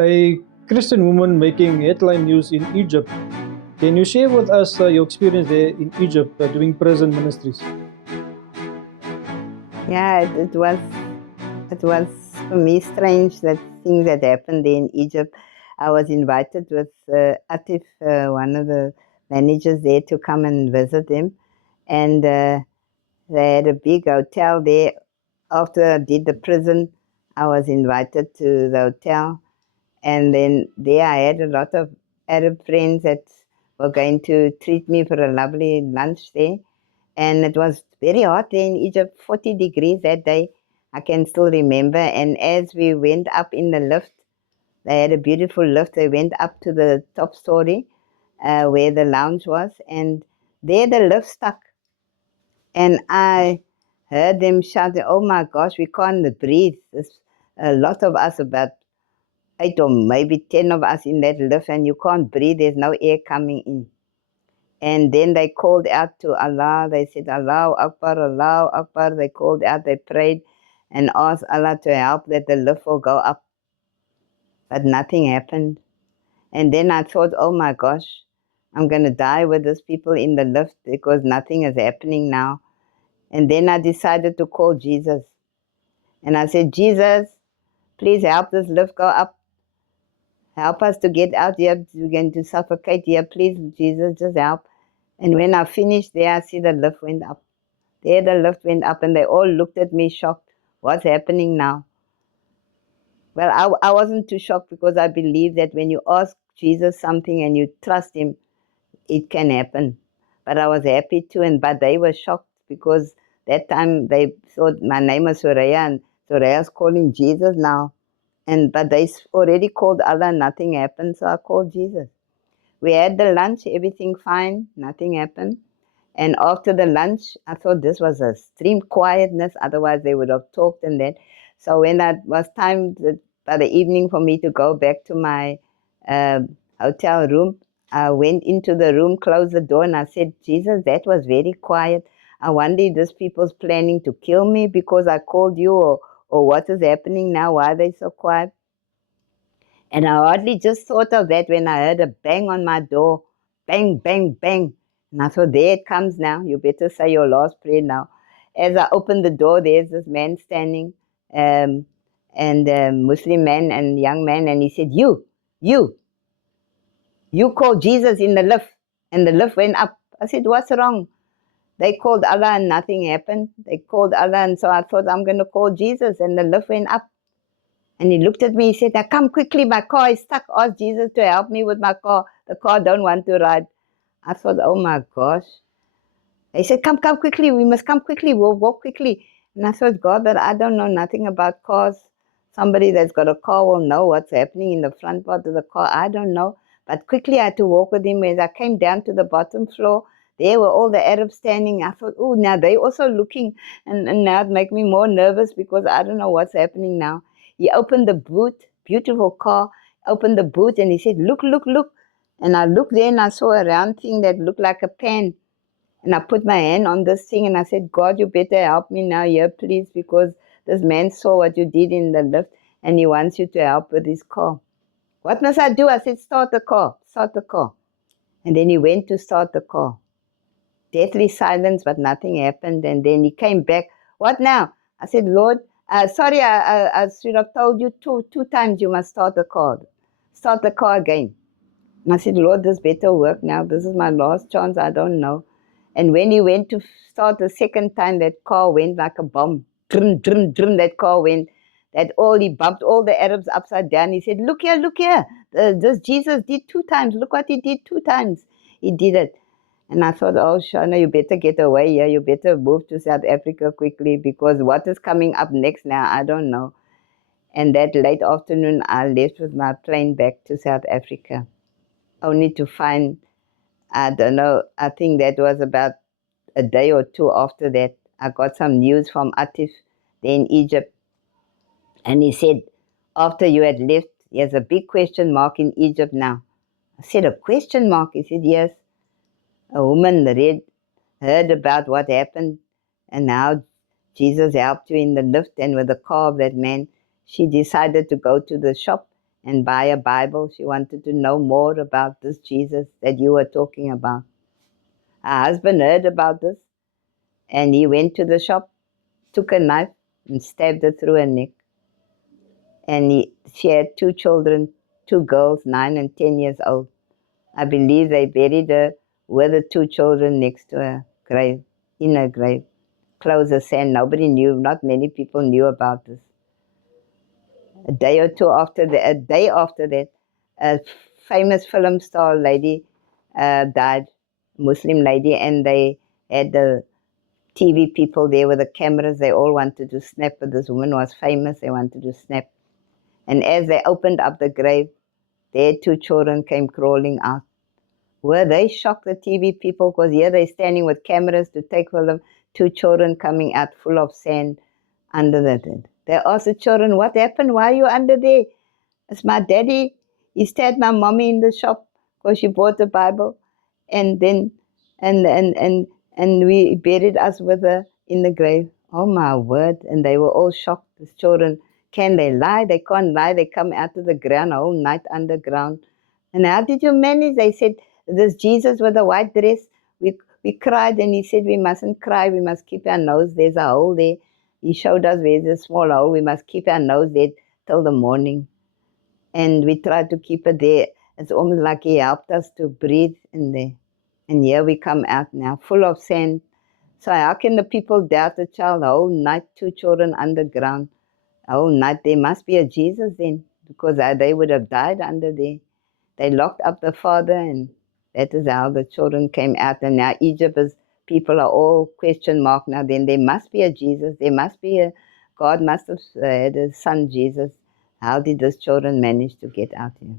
A Christian woman making headline news in Egypt. Can you share with us your experience there in Egypt doing prison ministries? Yeah, it was for me strange that things that happened there in Egypt. I was invited with Atif, one of the managers there, to come and visit him, and they had a big hotel there. After I did the prison, I was invited to the hotel, and then there I had a lot of Arab friends that were going to treat me for a lovely lunch there. And it was very hot there in Egypt, 40 degrees that day. I can still remember. And as we went up in the lift, they had a beautiful lift. They went up to the top story where the lounge was, and there the lift stuck. And I heard them shouting, "Oh my gosh, we can't breathe." There's a lot of us, about 8 or maybe 10 of us in that lift, and you can't breathe. There's no air coming in. And then they called out to Allah. They said, "Allahu Akbar, Allahu Akbar." They called out, they prayed and asked Allah to help that the lift will go up. But nothing happened. And then I thought, oh my gosh, I'm going to die with these people in the lift because nothing is happening now. And then I decided to call Jesus. And I said, "Jesus, please help this lift go up. Help us to get out here. We're going to suffocate here. Please, Jesus, just help." And when I finished there, I see the lift went up. There the lift went up, and they all looked at me shocked. What's happening now? Well, I wasn't too shocked because I believe that when you ask Jesus something and you trust him, it can happen. But I was happy too, but they were shocked because that time they thought my name was Soraya, and Soraya's calling Jesus now. But they already called Allah, nothing happened, so I called Jesus. We had the lunch, everything fine, nothing happened. And after the lunch, I thought this was a extreme quietness, otherwise they would have talked and that. So when it was time by the evening for me to go back to my uh, hotel room, I went into the room, closed the door, and I said, "Jesus, that was very quiet. I wonder if these people's planning to kill me because I called you, or what is happening now? Why are they so quiet?" And I hardly just thought of that when I heard a bang on my door. Bang, bang, bang. And I thought, there it comes now. You better say your last prayer now. As I opened the door, there's this man standing, and a Muslim man and young man, and he said, you, you called Jesus in the lift, and the lift went up. I said, "What's wrong?" They called Allah and nothing happened. They called Allah, and so I thought, I'm going to call Jesus, and the lift went up. And he looked at me, he said, "Now come quickly, my car is stuck. Ask Jesus to help me with my car. The car don't want to ride." I thought, oh my gosh. He said, come quickly. We must come quickly. We'll walk quickly. And I thought, God, but I don't know nothing about cars. Somebody that's got a car will know what's happening in the front part of the car. I don't know. But quickly I had to walk with him. As I came down to the bottom floor, there were all the Arabs standing. I thought, oh, now they also looking. And now it makes me more nervous because I don't know what's happening now. He opened the boot, beautiful car, opened the boot, and he said, look, look, look. And I looked there and I saw a round thing that looked like a pan. And I put my hand on this thing and I said, God, you better help me now here, please, because this man saw what you did in the lift and he wants you to help with his car. What must I do? I said, start the car, start the car. And then he went to start the car. Deathly silence, but nothing happened. And then he came back. What now? I said, Lord, sorry, I should have told you two times you must start the car. Start the car again. And I said, Lord, this better work now. This is my last chance. I don't know. And when he went to start the second time, that car went like a bomb. Drum, drum, drum, that car went. He bumped all the Arabs upside down. He said, look here, look here. This Jesus did 2 times. Look what he did 2 times. He did it. And I thought, oh, Shana, you better get away here. You better move to South Africa quickly because what is coming up next now, I don't know. And that late afternoon, I left with my plane back to South Africa, only to find, I don't know, I think that was about a day or 2 after that, I got some news from Atif there in Egypt. And he said, after you had left, there's a big question mark in Egypt now. I said, a question mark? He said, yes. A woman heard about what happened and how Jesus helped you in the lift, and with the car of that man, she decided to go to the shop and buy a Bible. She wanted to know more about this Jesus that you were talking about. Her husband heard about this, and he went to the shop, took a knife, and stabbed her through her neck. And she had two children, two girls, 9 and 10 years old. I believe they buried her with the two children next to her grave, in her grave. Close the sand. Nobody knew, not many people knew about this. A day after that, a famous film star lady died, Muslim lady, and they had the TV people there with the cameras. They all wanted to snap, but this woman was famous. They wanted to snap. And as they opened up the grave, their two children came crawling out. Were they shocked, the TV people? Because here they're standing with cameras to take film, two children coming out full of sand under the bed. They asked the children, what happened? Why are you under there? It's my daddy. He stabbed my mommy in the shop because she bought the Bible. And then, and we buried us with her in the grave. Oh my word. And they were all shocked, these children. Can they lie? They can't lie. They come out of the ground, a whole night underground. And how did you manage? They said, this Jesus with a white dress. We cried, and he said, we mustn't cry. We must keep our nose. There's a hole there. He showed us there's a small hole. We must keep our nose there till the morning. And we tried to keep it there. It's almost like he helped us to breathe in there. And here we come out now, full of sand. So how can the people doubt the child? The whole night, two children underground. The whole night, there must be a Jesus then, because they would have died under there. They locked up the father, and that is how the children came out. And now Egypt is, people are all question mark now. Then there must be a Jesus. There must be a, God must have had a son Jesus. How did those children manage to get out here?